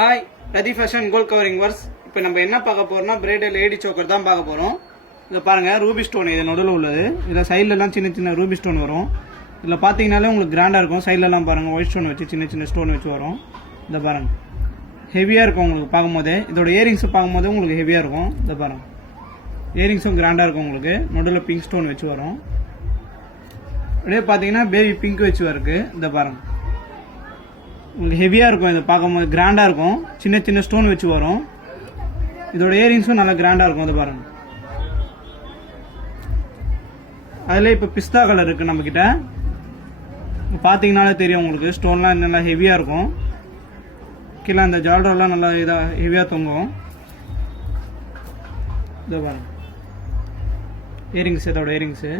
Hi, ரதி fashion gold covering verse. இப்போ நம்ம என்ன பார்க்க போறோம்னா பிரைடல் லேடி சோக்கர் தான் பார்க்க போகிறோம். இதை பாருங்கள், ரூபி ஸ்டோன் இது நடுவில் உள்ளது. இதில் சைட்லலாம் சின்ன சின்ன ரூபி ஸ்டோன் வரும். இதில் பார்த்தீங்கனாலே உங்களுக்கு கிராண்டாக இருக்கும். சைட்லலாம் பாருங்கள், ஒயிட் ஸ்டோன் வச்சு சின்ன சின்ன ஸ்டோன் வச்சு வரும். இதை பாருங்கள், ஹெவியாக இருக்கும் உங்களுக்கு பார்க்கும்போதே. இதோட இயரிங்ஸ் பார்க்கும்போது உங்களுக்கு ஹெவியாக இருக்கும். இதை பாருங்கள், இயரிங்ஸும் கிராண்டாக இருக்கும் உங்களுக்கு. நடுவில் பிங்க் ஸ்டோன் வச்சு வரும். அப்படியே பார்த்தீங்கன்னா பேபி பிங்க் வச்சு இருக்குது. இதை பாருங்கள், உங்களுக்கு ஹெவியாக இருக்கும். இதை பார்க்கும்போது கிராண்டாக இருக்கும். சின்ன சின்ன ஸ்டோன் வச்சு வரும். இதோட இயரிங்ஸும் நல்லா கிராண்டாக இருக்கும். இதை பாருங்கள், அதில் இப்போ பிஸ்தா கலர் இருக்குது நம்மக்கிட்ட. பார்த்தீங்கனாலே தெரியும் உங்களுக்கு, ஸ்டோன்லாம் நல்லா ஹெவியாக இருக்கும். கீழே அந்த ஜால்ரெல்லாம் நல்லா இதாக ஹெவியாக தொங்கும். இதை பாருங்கள், இயரிங்ஸ், இதோட இயரிங்ஸு.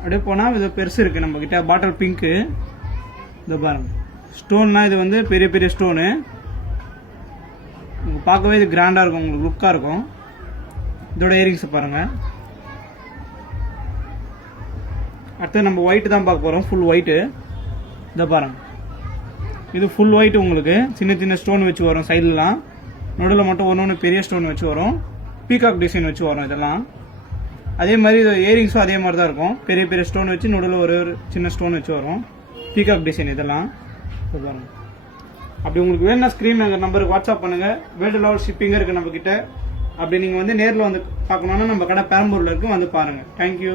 அப்படியே போனால் இது பெருசு இருக்குது நம்மக்கிட்ட, பாட்டில் பிங்க்கு. இதை பாருங்கள், ஸ்டோன்னா இது வந்து பெரிய பெரிய ஸ்டோனு. உங்களுக்கு பார்க்கவே இது கிராண்டாக இருக்கும், உங்களுக்கு லுக்காக இருக்கும். இதோட இயரிங்ஸ் பாருங்கள். அடுத்து நம்ம ஒயிட்டு தான் பார்க்க போகிறோம், ஃபுல் ஒயிட்டு. இதை பாருங்கள், இது ஃபுல் ஒயிட்டு. உங்களுக்கு சின்ன சின்ன ஸ்டோன் வச்சு வரும் சைட்லலாம். நடுவில் மட்டும் ஒன்று பெரிய ஸ்டோன் வச்சு வரும். பீகாக் டிசைன் வச்சு வரும் இதெல்லாம். அதே மாதிரி இது இயரிங்ஸும் அதே மாதிரி தான் இருக்கும். பெரிய பெரிய ஸ்டோன் வச்சு நடுவில் ஒரு சின்ன ஸ்டோன் வச்சு வரும். பீகாக் டிசைன் இதெல்லாம். பாருங்க, அப்படி உங்களுக்கு வேணும்னா ஸ்க்ரீன் நம்பருக்கு வாட்ஸ்அப் பண்ணுங்கள். வேர்ல்டு லெவல் ஷிப்பிங் இருக்குது நம்மக்கிட்ட. அப்படி நீங்கள் வந்து நேரில் வந்து பார்க்கணுன்னா நம்ம கடை பெரம்பூரில் இருக்கும், வந்து பாருங்கள். தேங்க்யூ.